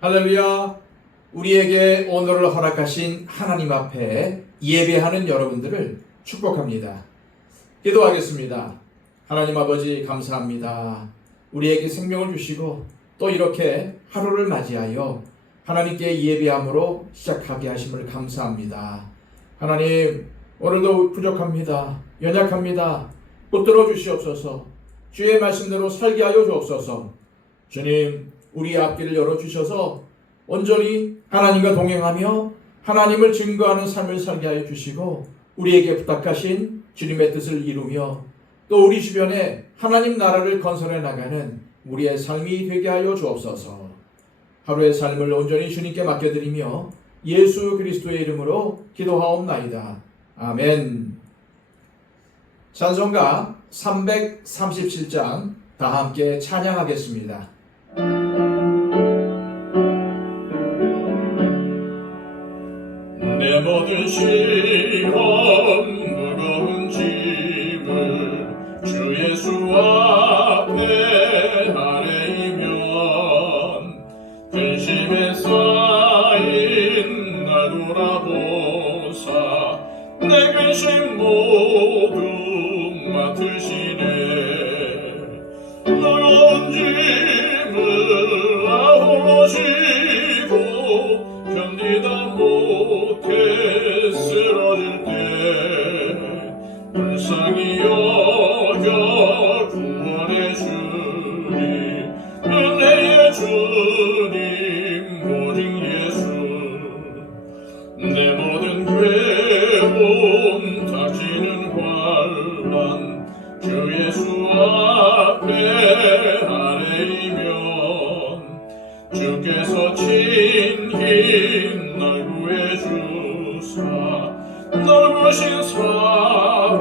할렐루야. 우리에게 오늘을 허락하신 하나님 앞에 예배하는 여러분들을 축복합니다. 기도하겠습니다. 하나님 아버지 감사합니다. 우리에게 생명을 주시고 또 이렇게 하루를 맞이하여 하나님께 예배함으로 시작하게 하심을 감사합니다. 하나님, 오늘도 부족합니다. 연약합니다. 붙들어 주시옵소서. 주의 말씀대로 살게 하여 주옵소서. 주님, 우리의 앞길을 열어주셔서 온전히 하나님과 동행하며 하나님을 증거하는 삶을 살게 하여 주시고 우리에게 부탁하신 주님의 뜻을 이루며 또 우리 주변에 하나님 나라를 건설해 나가는 우리의 삶이 되게 하여 주옵소서. 하루의 삶을 온전히 주님께 맡겨드리며 예수 그리스도의 이름으로 기도하옵나이다. 아멘. 찬송가 337장 다 함께 찬양하겠습니다. 내 모든 시험 무거운 짐을 주 예수 앞에 아뢰이면 근심에 쌓인 날 돌아보사 내 근심 모두 맡으시네. 무거운 짐을 홀로 지고 견디다 못해 쓰러질 때 불쌍히 여겨 구원해 주니 은혜의 주님 오직 예수. 내 모든 괴로움 닥치는 환난 주 예수 앞에 아뢰이면 주께서 친히 날 구해주사 넓으신 사랑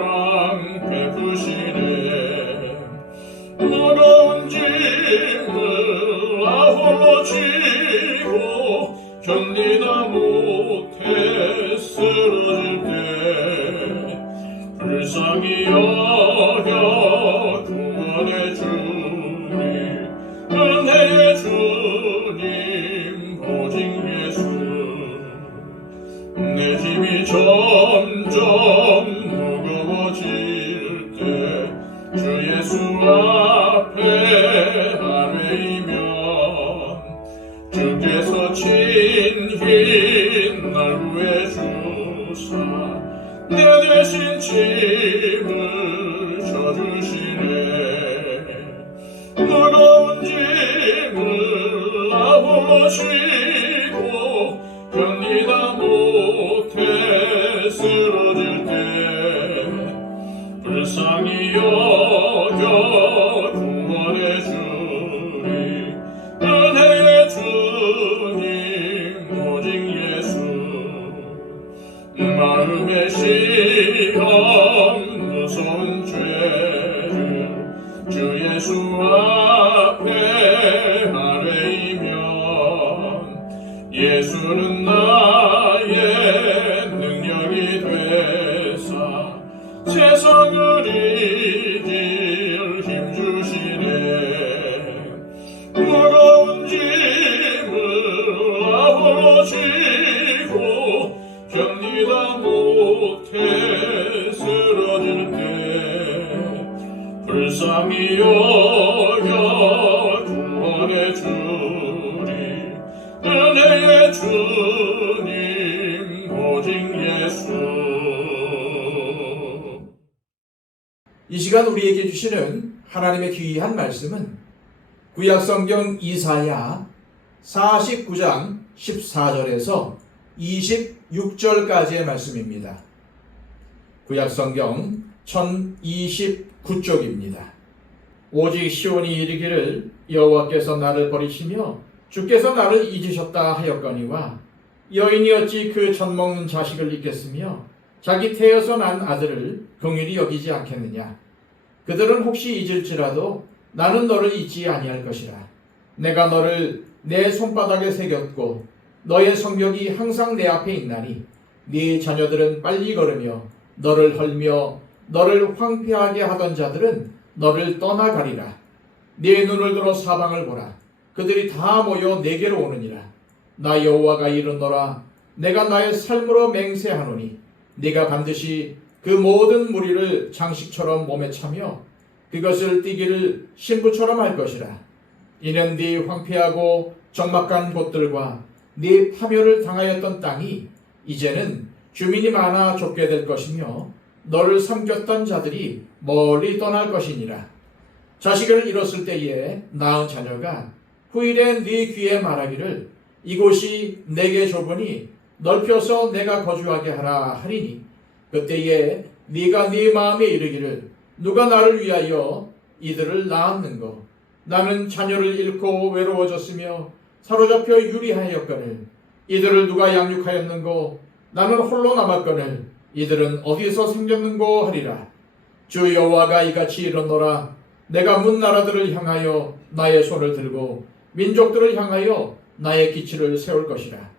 베푸시네. 무거운 짐을 홀로 지고 견디다 못해 쓰러질 때 불쌍히 여겨 구원해 주니 은혜의 주님 오직 예수. 내 짐이 점점 무거워질 때 주 예수 앞에 아뢰이면 주께서 친히 날 구해주사 내 대신 짐을 져주시네. 무거운 짐을 홀로 지고 견디다 못해 쓰러질 때 불쌍히 여겨 구원해 주니 은혜의 주님 오직 예수. 마음의 시험 무서운 죄를 주 예수 앞에 아뢰이면 예수는 나의 능력이 되사 세상을 이길 힘 주시네. 무거운 짐을 홀로 지고 견디다 못해 쓰러질 때 불쌍히 여겨 구원해 주니 은혜의 주님 오직 예수. 이 시간 우리에게 주시는 하나님의 귀한 말씀은 구약성경 이사야 49장 14절에서 26절까지의 말씀입니다. 구약성경 1029쪽입니다. 오직 시온이 이르기를 여호와께서 나를 버리시며 주께서 나를 잊으셨다 하였거니와 여인이 어찌 그 젖먹는 자식을 잊겠으며 자기 태에서 난 아들을 긍휼히 여기지 않겠느냐. 그들은 혹시 잊을지라도 나는 너를 잊지 아니할 것이라. 내가 너를 내 손바닥에 새겼고 너의 성벽이 항상 내 앞에 있나니 네 자녀들은 빨리 걸으며 너를 헐며 너를 황폐하게 하던 자들은 너를 떠나가리라. 네 눈을 들어 사방을 보라. 그들이 다 모여 내게로 오느니라. 나 여호와가 이르노라. 내가 나의 삶으로 맹세하노니 네가 반드시 그 모든 무리를 장식처럼 몸에 차며 그것을 띠기를 신부처럼 할 것이라. 이는 네 황폐하고 적막한 곳들과 네 파멸을 당하였던 땅이 이제는 주민이 많아 좁게 될 것이며 너를 섬겼던 자들이 멀리 떠날 것이니라. 자식을 잃었을 때에 낳은 자녀가 후일에 네 귀에 말하기를 이곳이 내게 좁으니 넓혀서 내가 거주하게 하라 하리니 그때에 네가 네 마음에 이르기를 누가 나를 위하여 이들을 낳았는고. 나는 자녀를 잃고 외로워졌으며 사로잡혀 유리하였거늘 이들을 누가 양육하였는고 나는 홀로 남았거늘 이들은 어디서 생겼는고 하리라. 주 여호와가 이같이 이르노라. 내가 문 나라들을 향하여 나의 손을 들고 민족들을 향하여 나의 기치를 세울 것이라.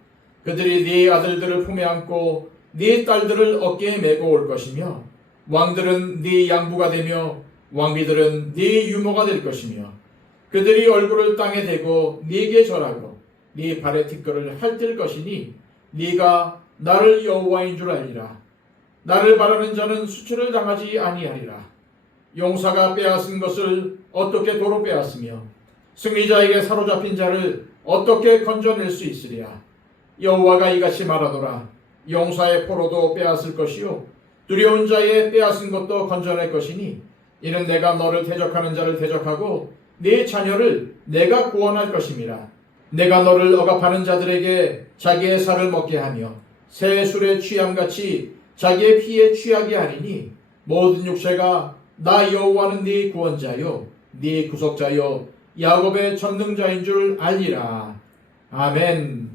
그들이 네 아들들을 품에 안고 네 딸들을 어깨에 메고 올 것이며 왕들은 네 양부가 되며 왕비들은 네 유모가 될 것이며 그들이 얼굴을 땅에 대고 네게 절하고 네 발의 티끌을 핥을 것이니 네가 나를 여호와인 줄 알리라. 나를 바라는 자는 수치를 당하지 아니하리라. 용사가 빼앗은 것을 어떻게 도로 빼앗으며 승리자에게 사로잡힌 자를 어떻게 건져낼 수 있으랴. 여호와가 이같이 말하노라. 용사의 포로도 빼앗을 것이요 두려운 자의 빼앗은 것도 건져낼 것이니 이는 내가 너를 대적하는 자를 대적하고 네 자녀를 내가 구원할 것임이라. 내가 너를 억압하는 자들에게 자기의 살을 먹게 하며 새 술에 취함같이 자기의 피에 취하게 하리니 모든 육체가 나 여호와는 네 구원자요 네 구속자요 야곱의 전능자인 줄 알리라. 아멘.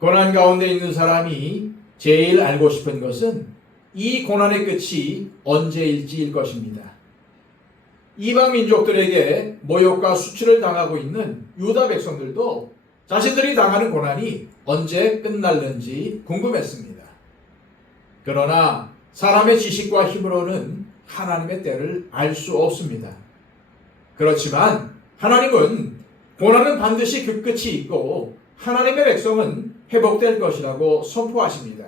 고난 가운데 있는 사람이 제일 알고 싶은 것은 이 고난의 끝이 언제일지일 것입니다. 이방 민족들에게 모욕과 수치를 당하고 있는 유다 백성들도 자신들이 당하는 고난이 언제 끝날는지 궁금했습니다. 그러나 사람의 지식과 힘으로는 하나님의 때를 알 수 없습니다. 그렇지만 하나님은 고난은 반드시 그 끝이 있고 하나님의 백성은 회복될 것이라고 선포하십니다.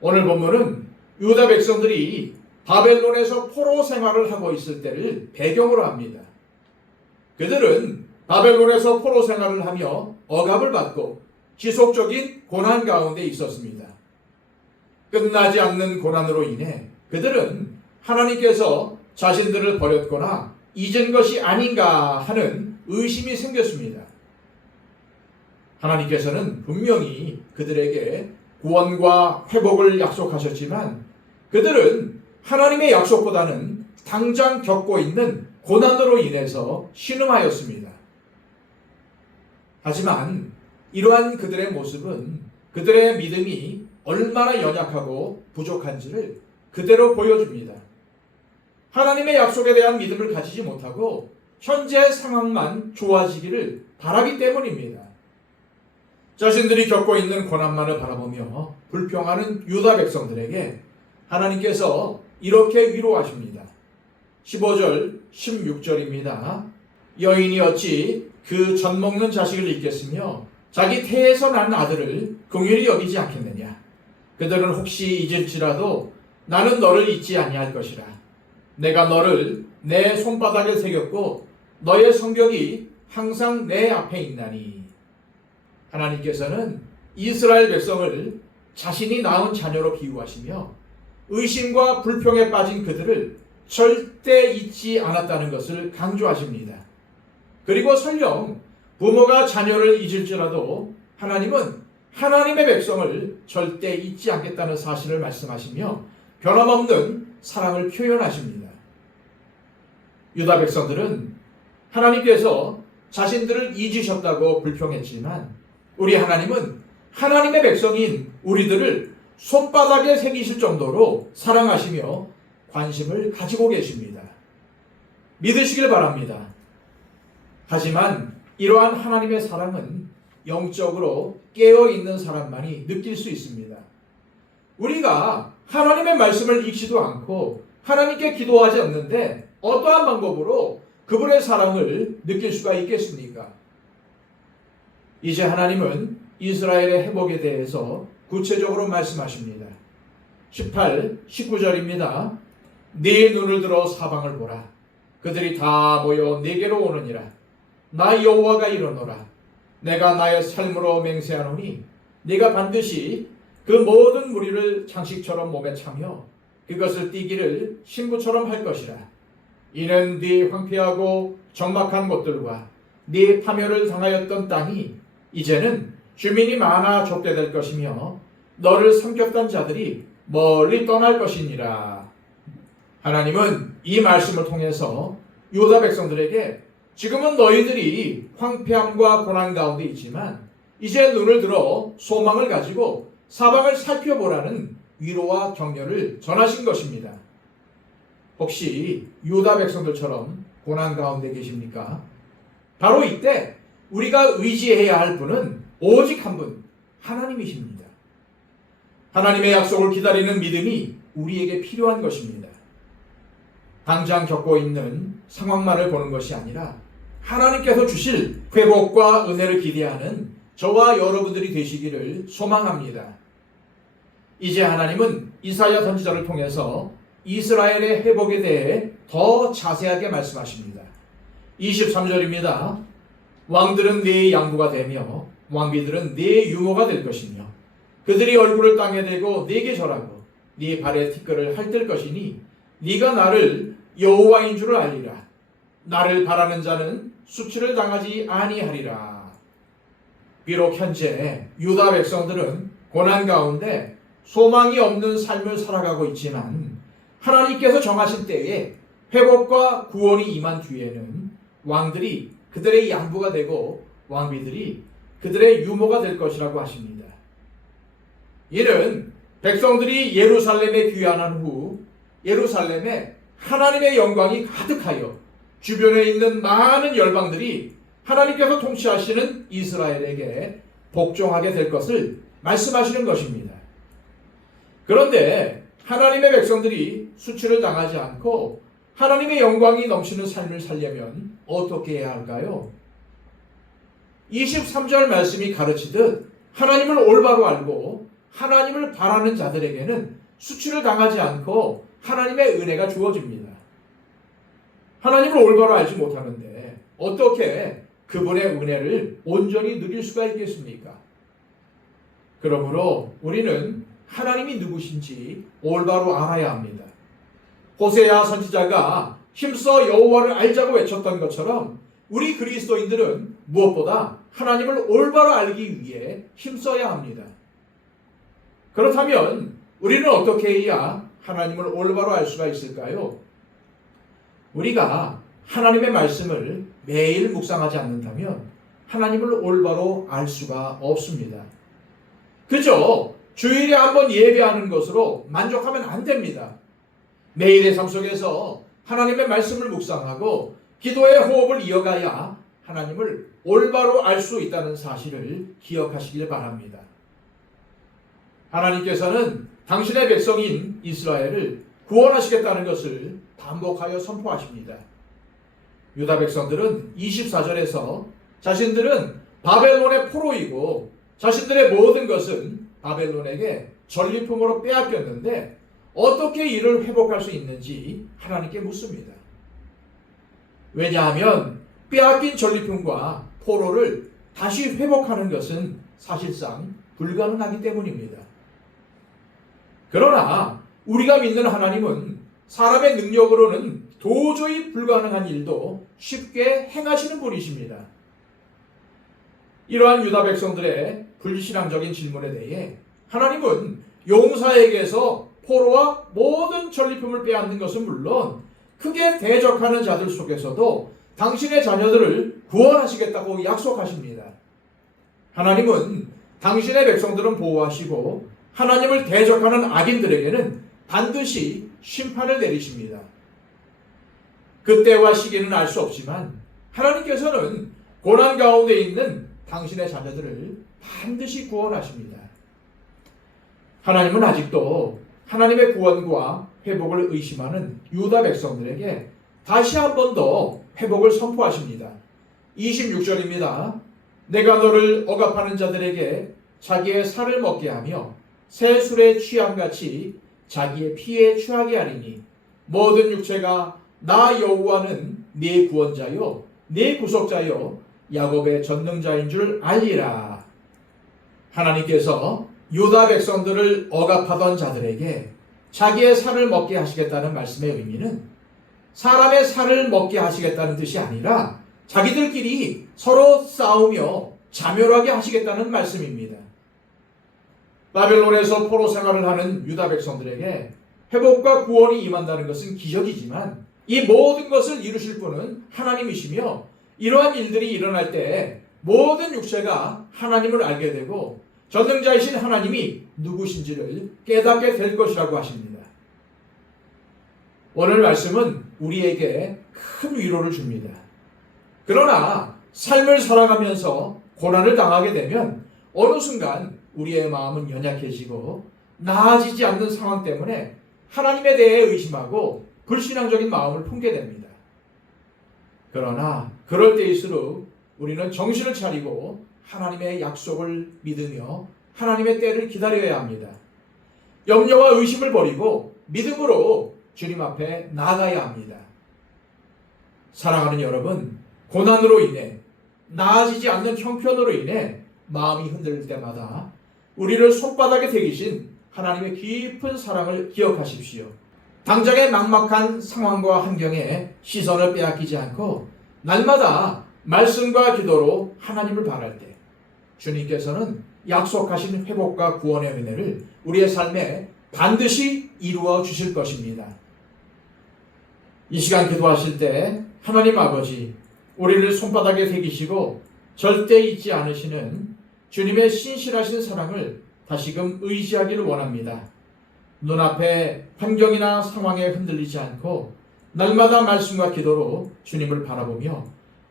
오늘 본문은 유다 백성들이 바벨론에서 포로 생활을 하고 있을 때를 배경으로 합니다. 그들은 바벨론에서 포로 생활을 하며 억압을 받고 지속적인 고난 가운데 있었습니다. 끝나지 않는 고난으로 인해 그들은 하나님께서 자신들을 버렸거나 잊은 것이 아닌가 하는 의심이 생겼습니다. 하나님께서는 분명히 그들에게 구원과 회복을 약속하셨지만 그들은 하나님의 약속보다는 당장 겪고 있는 고난으로 인해서 신음하였습니다. 하지만 이러한 그들의 모습은 그들의 믿음이 얼마나 연약하고 부족한지를 그대로 보여줍니다. 하나님의 약속에 대한 믿음을 가지지 못하고 현재 상황만 좋아지기를 바라기 때문입니다. 자신들이 겪고 있는 고난만을 바라보며 불평하는 유다 백성들에게 하나님께서 이렇게 위로하십니다. 15절, 16절입니다. 여인이 어찌 그 젖 먹는 자식을 잊겠으며 자기 태에서 난 아들을 긍휼히 여기지 않겠느냐. 그들은 혹시 잊을지라도 나는 너를 잊지 아니할 것이라. 내가 너를 내 손바닥에 새겼고 너의 성벽이 항상 내 앞에 있나니. 하나님께서는 이스라엘 백성을 자신이 낳은 자녀로 비유하시며 의심과 불평에 빠진 그들을 절대 잊지 않았다는 것을 강조하십니다. 그리고 설령 부모가 자녀를 잊을지라도 하나님은 하나님의 백성을 절대 잊지 않겠다는 사실을 말씀하시며 변함없는 사랑을 표현하십니다. 유다 백성들은 하나님께서 자신들을 잊으셨다고 불평했지만 우리 하나님은 하나님의 백성인 우리들을 손바닥에 새기실 정도로 사랑하시며 관심을 가지고 계십니다. 믿으시길 바랍니다. 하지만 이러한 하나님의 사랑은 영적으로 깨어있는 사람만이 느낄 수 있습니다. 우리가 하나님의 말씀을 읽지도 않고 하나님께 기도하지 않는데 어떠한 방법으로 그분의 사랑을 느낄 수가 있겠습니까? 이제 하나님은 이스라엘의 회복에 대해서 구체적으로 말씀하십니다. 18, 19절입니다. 네 눈을 들어 사방을 보라. 그들이 다 모여 네게로 오느니라. 나 여호와가 이르노라. 내가 나의 삶으로 맹세하노니 네가 반드시 그 모든 무리를 장식처럼 몸에 차며 그것을 띠기를 신부처럼 할 것이라. 이는 네 황폐하고 적막한 곳들과 네 파멸을 당하였던 땅이 이제는 주민이 많아 좁게 될 것이며 너를 삼켰던 자들이 멀리 떠날 것이니라. 하나님은 이 말씀을 통해서 유다 백성들에게 지금은 너희들이 황폐함과 고난 가운데 있지만 이제 눈을 들어 소망을 가지고 사방을 살펴보라는 위로와 격려를 전하신 것입니다. 혹시 유다 백성들처럼 고난 가운데 계십니까? 바로 이때 우리가 의지해야 할 분은 오직 한 분, 하나님이십니다. 하나님의 약속을 기다리는 믿음이 우리에게 필요한 것입니다. 당장 겪고 있는 상황만을 보는 것이 아니라 하나님께서 주실 회복과 은혜를 기대하는 저와 여러분들이 되시기를 소망합니다. 이제 하나님은 이사야 선지자를 통해서 이스라엘의 회복에 대해 더 자세하게 말씀하십니다. 23절입니다. 왕들은 네 양부가 되며 왕비들은 네 유모가 될 것이며 그들이 얼굴을 땅에 대고 네게 절하고 네 발에 티끌을 핥을 것이니 네가 나를 여호와인 줄을 알리라. 나를 바라는 자는 수치를 당하지 아니하리라. 비록 현재 유다 백성들은 고난 가운데 소망이 없는 삶을 살아가고 있지만 하나님께서 정하신 때에 회복과 구원이 임한 뒤에는 왕들이 그들의 양부가 되고 왕비들이 그들의 유모가 될 것이라고 하십니다. 이는 백성들이 예루살렘에 귀환한 후 예루살렘에 하나님의 영광이 가득하여 주변에 있는 많은 열방들이 하나님께서 통치하시는 이스라엘에게 복종하게 될 것을 말씀하시는 것입니다. 그런데 하나님의 백성들이 수치를 당하지 않고 하나님의 영광이 넘치는 삶을 살려면 어떻게 해야 할까요? 23절 말씀이 가르치듯 하나님을 올바로 알고 하나님을 바라는 자들에게는 수치를 당하지 않고 하나님의 은혜가 주어집니다. 하나님을 올바로 알지 못하는데 어떻게 그분의 은혜를 온전히 누릴 수가 있겠습니까? 그러므로 우리는 하나님이 누구신지 올바로 알아야 합니다. 호세아 선지자가 힘써 여호와를 알자고 외쳤던 것처럼 우리 그리스도인들은 무엇보다 하나님을 올바로 알기 위해 힘써야 합니다. 그렇다면 우리는 어떻게 해야 하나님을 올바로 알 수가 있을까요? 우리가 하나님의 말씀을 매일 묵상하지 않는다면 하나님을 올바로 알 수가 없습니다. 그저 주일에 한번 예배하는 것으로 만족하면 안 됩니다. 매일의 삶 속에서 하나님의 말씀을 묵상하고 기도의 호흡을 이어가야 하나님을 올바로 알 수 있다는 사실을 기억하시길 바랍니다. 하나님께서는 당신의 백성인 이스라엘을 구원하시겠다는 것을 반복하여 선포하십니다. 유다 백성들은 24절에서 자신들은 바벨론의 포로이고 자신들의 모든 것은 바벨론에게 전리품으로 빼앗겼는데 어떻게 이를 회복할 수 있는지 하나님께 묻습니다. 왜냐하면 빼앗긴 전리품과 포로를 다시 회복하는 것은 사실상 불가능하기 때문입니다. 그러나 우리가 믿는 하나님은 사람의 능력으로는 도저히 불가능한 일도 쉽게 행하시는 분이십니다. 이러한 유다 백성들의 불신앙적인 질문에 대해 하나님은 용사에게서 포로와 모든 전리품을 빼앗는 것은 물론 크게 대적하는 자들 속에서도 당신의 자녀들을 구원하시겠다고 약속하십니다. 하나님은 당신의 백성들은 보호하시고 하나님을 대적하는 악인들에게는 반드시 심판을 내리십니다. 그때와 시기는 알 수 없지만 하나님께서는 고난 가운데 있는 당신의 자녀들을 반드시 구원하십니다. 하나님은 아직도 하나님의 구원과 회복을 의심하는 유다 백성들에게 다시 한 번 더 회복을 선포하십니다. 26절입니다. 내가 너를 억압하는 자들에게 자기의 살을 먹게 하며 새 술에 취함같이 자기의 피에 취하게 하리니 모든 육체가 나 여호와는 네 구원자요 네 구속자요 야곱의 전능자인 줄 알리라. 하나님께서 유다 백성들을 억압하던 자들에게 자기의 살을 먹게 하시겠다는 말씀의 의미는 사람의 살을 먹게 하시겠다는 뜻이 아니라 자기들끼리 서로 싸우며 자멸하게 하시겠다는 말씀입니다. 바벨론에서 포로 생활을 하는 유다 백성들에게 회복과 구원이 임한다는 것은 기적이지만 이 모든 것을 이루실 분은 하나님이시며 이러한 일들이 일어날 때 모든 육체가 하나님을 알게 되고 전능자이신 하나님이 누구신지를 깨닫게 될 것이라고 하십니다. 오늘 말씀은 우리에게 큰 위로를 줍니다. 그러나 삶을 살아가면서 고난을 당하게 되면 어느 순간 우리의 마음은 연약해지고 나아지지 않는 상황 때문에 하나님에 대해 의심하고 불신앙적인 마음을 품게 됩니다. 그러나 그럴 때일수록 우리는 정신을 차리고 하나님의 약속을 믿으며 하나님의 때를 기다려야 합니다. 염려와 의심을 버리고 믿음으로 주님 앞에 나아가야 합니다. 사랑하는 여러분, 고난으로 인해 나아지지 않는 형편으로 인해 마음이 흔들릴 때마다 우리를 손바닥에 새기신 하나님의 깊은 사랑을 기억하십시오. 당장의 막막한 상황과 환경에 시선을 빼앗기지 않고 날마다 말씀과 기도로 하나님을 바랄 때 주님께서는 약속하신 회복과 구원의 은혜를 우리의 삶에 반드시 이루어 주실 것입니다. 이 시간 기도하실 때 하나님 아버지, 우리를 손바닥에 새기시고 절대 잊지 않으시는 주님의 신실하신 사랑을 다시금 의지하기를 원합니다. 눈앞에 환경이나 상황에 흔들리지 않고 날마다 말씀과 기도로 주님을 바라보며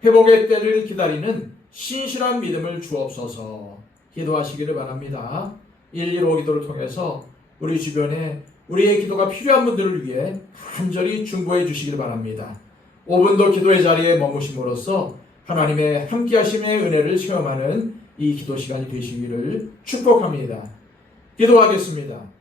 회복의 때를 기다리는 신실한 믿음을 주옵소서. 기도하시기를 바랍니다. 115 기도를 통해서 우리 주변에 우리의 기도가 필요한 분들을 위해 간절히 중보해 주시기를 바랍니다. 5분도 기도의 자리에 머무심으로써 하나님의 함께하심의 은혜를 체험하는 이 기도 시간이 되시기를 축복합니다. 기도하겠습니다.